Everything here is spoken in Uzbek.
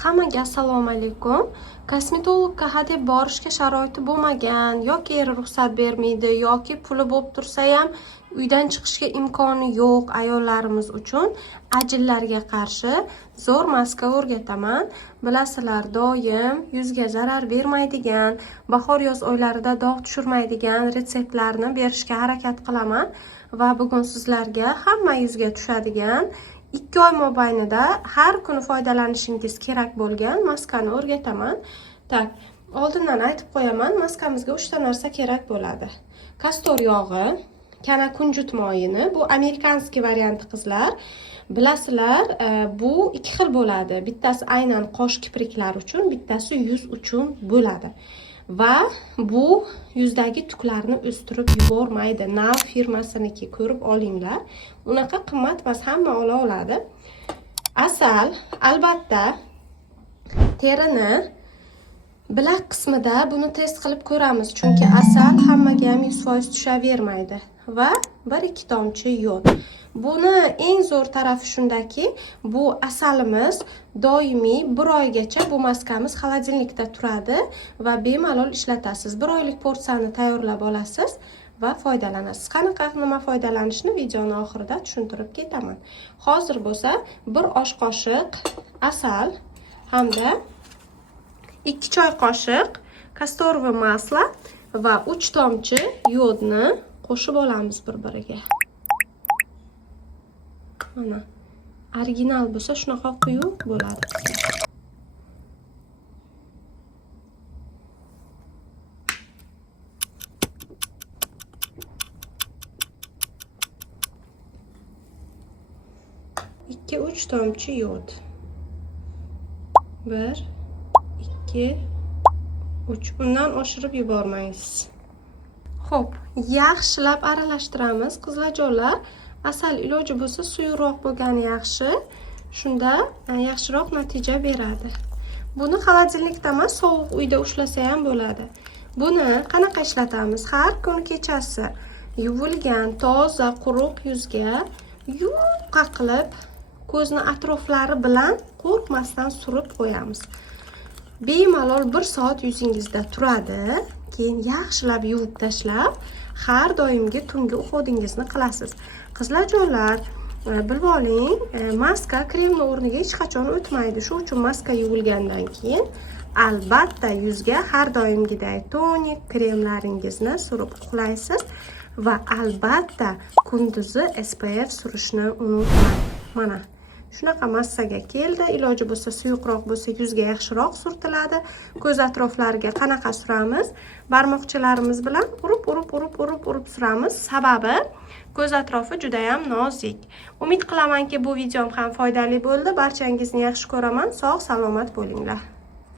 Hammaga assalomu alaykum. Kosmetologga hadeb borishga sharoiti bo'lmagan yoki eri ruxsat bermaydi yoki puli bo'lib tursa ham uydan chiqishga imkoni yo'q ayollarimiz uchun ajinlarga qarshi zo'r maska o'rgataman. Bilasizlar, doim yuzga zarar bermaydigan, bahor-yoz oylarida dog' tushirmaydigan retseptlarni berishga harakat qilaman va bugun sizlarga hamma yuzga tushadigan 2 oy mobaynida har kuni foydalanishingiz kerak bo'lgan maskani o'rgataman. Tak, oldindan aytib qo'yaman, maskamizga 3 ta narsa kerak bo'ladi. Kastor yog'i, kana kunjut moyini, bu amerikanskiy varianti qizlar. Bilasizlar, bu 2 xil bo'ladi. Bittasi aynan qosh kipriklar uchun, bittasi yuz uchun bo'ladi. Va bu yuzdagi tuklarni o'stirib yubormaydi. Nav firmasiniki, ko'rib olinglar. Unaqa qimmat emas, hamma ola oladi. Asal, albatta terini bilak qismida buni test qilib ko'ramiz, chunki asal hammaga ham 100% tushavermaydi. Va 1-2 tomchi yod. Buni eng zo'r tarafi shundaki, bu asalimiz doimiy 1 oygacha bu maskamiz xolodilnikda turadi va bemalol ishlatasiz. 1 oylik porsiyani tayyorlab olasiz va foydalanasiz. Qanaqa nima foydalanishni videoning oxirida tushuntirib ketaman. Hozir bo'lsa 1 osh qoshiq asal hamda 2 choy qoshiq kastorvoy maslo va 3 tomchi yodni qo'shib olamiz bir-biriga. Mana original bo'lsa shunaqa quyuq bo'ladi. İki, 3 tomchi yod. 1, 2, 3. Undan oshirib yubormaysiz. Xo'p, yaxshilab aralashtiramiz qizlarjonlar. Asal iloji bo'lsa suyuqroq bo'lgani yaxshi. Shunda yaxshiroq natija beradi. Buni xolodilnikda emas, sovuq uyda ushlasa ham bo'ladi. Buni qanaqa ishlatamiz? Har kun kechasi yuvilgan toza quruq yuzga yupqa qilib ko'zni atroflari bilan qo'rqmasdan surib qo'yamiz. Bemalol 1 soat yuzingizda turadi. Keyin yaxshilab yuvib tashlab, har doimgi tungi uxudingizni qilasiz. Qizlarjonlar, bilib oling, maska kremning o'rniga hech qachon o'tmaydi. Shuning uchun maska yuvilgandan keyin albatta yuzga har doimgidek tonik kremlaringizni surib uxlaysiz va albatta kunduzi SPF surishni unutmang. Mana shunaqa massaga keldi. Iloji bo'lsa suyuqroq bo'lsa yuzga yaxshiroq surtiladi. Ko'z atroflariga qanaqa suramiz? Barmoqchalarimiz bilan urib suramiz. Sababi ko'z atrofi juda ham nozik. Umid qilamanki bu videom ham foydali bo'ldi. Barchangizni yaxshi ko'raman. Sog' salomat bo'linglar.